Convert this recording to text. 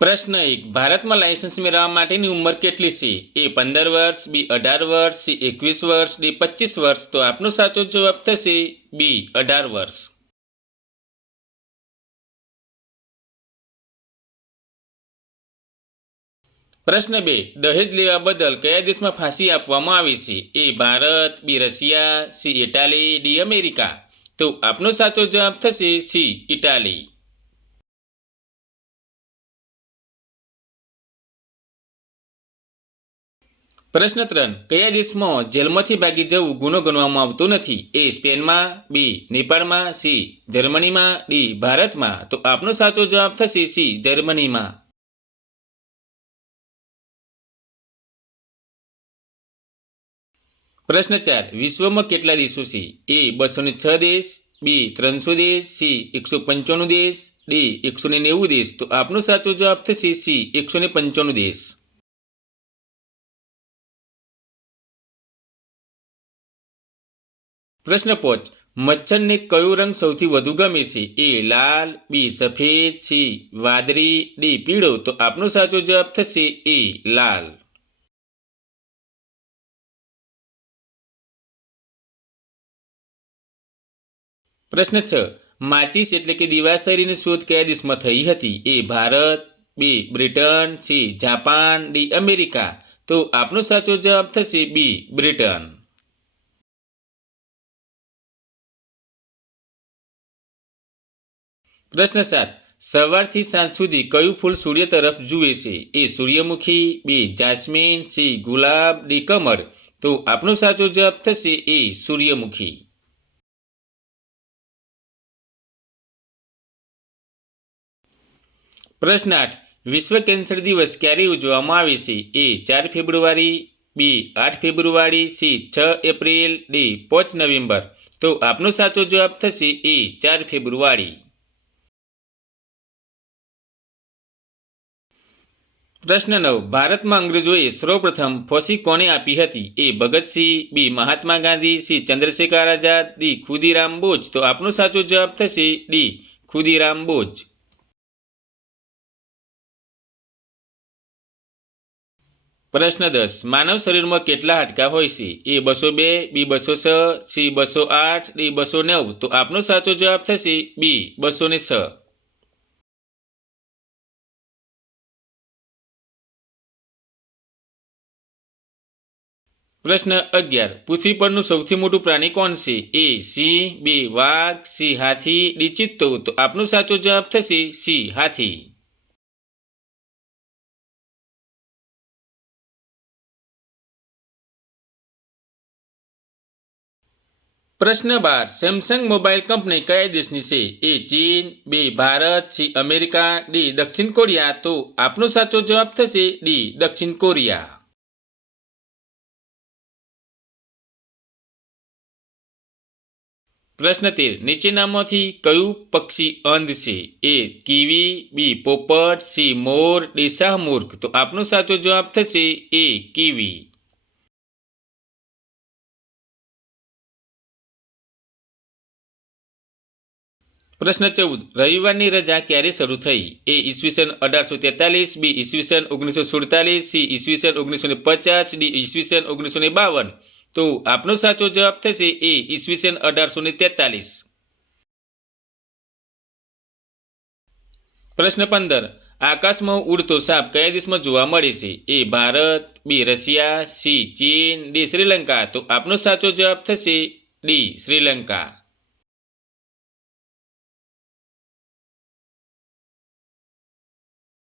प्रश्न 1 भारत में लाइसेंस मेळववा माटेनी उंमर केटली छे? ए 15 वर्ष, बी 18 वर्ष, सी 21 वर्ष, डी 25 वर्ष। तो आपनो साचो जवाब थशे बी 18 वर्ष। प्रश्न 2 दहेज लेवा बदल कया देश में फांसी आपवामां आवे छे? ए भारत, बी रशिया, सी इटाली, डी अमेरिका। तो आपनो साचो जवाब थशे सी इटाली। प्रश्न 3 कया देश में जेल में भागी जवुं गुनो गणवामां आवतो नथी? ए स्पेन में, बी नेपाल में, सी जर्मनी में, डी भारत में। तो आपनो साचो जवाब थशे सी जर्मनी में। प्रश्न 4 विश्व में केटला देशों छे? ए 206 देश, बी 300 देश, सी 195 देश, डी 190 देश। तो आपनो साचो जवाब थशे सी 195 देश। प्रश्न 5 मच्छर ने कयो रंग सौथी वधु गमे छे? ए लाल, बी सफेद, सी वादળી, डी पीळो। तो आपनो साचो जवाब थशे ए लाल। प्रश्न 6 माचिस एटले के दिवासळीनी शोध कया देशमां थई हती? A Bharat, B Britain, C Japan, D America. तो आपनो साचो जवाब थशे बी ब्रिटन। प्रश्न 7 सवारथी सांज सुधी कયું फूल सूर्य तरफ जुए छे? ए सूर्यमुखी, बी जास्मीन, सी गुलाब, डी कमळ। तो आपनो साचो जवाब थशे ए सूर्यमुखी। प्रश्न 8 विश्व कैंसर दिवस क्यारे उजववामां आवे छे? ए 4 फेब्रुआरी, बी 8 फेब्रुआरी, सी 6 एप्रिल, डी 5 नवेम्बर। तो आपनो साचो जवाब थशे ए 4 फेब्रुआरी। प्रश्न 9 भारत में अंग्रेजोए सर्वप्रथम फांसी कोने आपी हती? ए भगतसिंह, बी महात्मा गांधी, सी चंद्रशेखर आजाद, डी खुदीराम बोज। तो आपनो साचो जवाब थशे डी खुदीराम बोज। प्रश्न 10 मानव शरीर में केटला हाडका होय छे? ए 202, बी 206, सी 208, डी 209। तो आपनो साचो जवाब थशे बी 206। प्रश्न 11 पृथ्वी परનું સૌથી મોટું પ્રાણી કોણ છે? એ સિંહ, બી વાઘ, सी હાથી, ડી ચિત્તો। તો આપનો સાચો જવાબ થશે सी હાથી। प्रश्न 12 सैमसंग मोबाइल कंपनी कया देशनी छे? ए चीन, B Bharat, C America, D दक्षिण कोरिया। तो आपनो साचो जवाब थશે डी दक्षिण कोरिया। प्रश्न 13 नीचेनामांथी कयुं पक्षी अंध छे? ए कीवी, बी पोपट, सी मोर, डी शाहमृग। तो आपनो साचो जवाब थશે ए कीवी। प्रश्न 14 रविवारनी रजा क्यारे शरू थई? ए ईस्वीसन 1843, बी ईस्वीसन 1947, सी ईस्वीसन 1950, डी ईस्वीसन 1952। तो आपनो साचो जवाब थશે ए ईस्वीसन 1843। प्रश्न 15 आकाश में उड़तो साप कया देश में जोवा मळे छे? ए भारत, बी रशिया, सी चीन, डी श्रीलंका। तो आपनो साचो जवाब थશે डी श्रीलंका।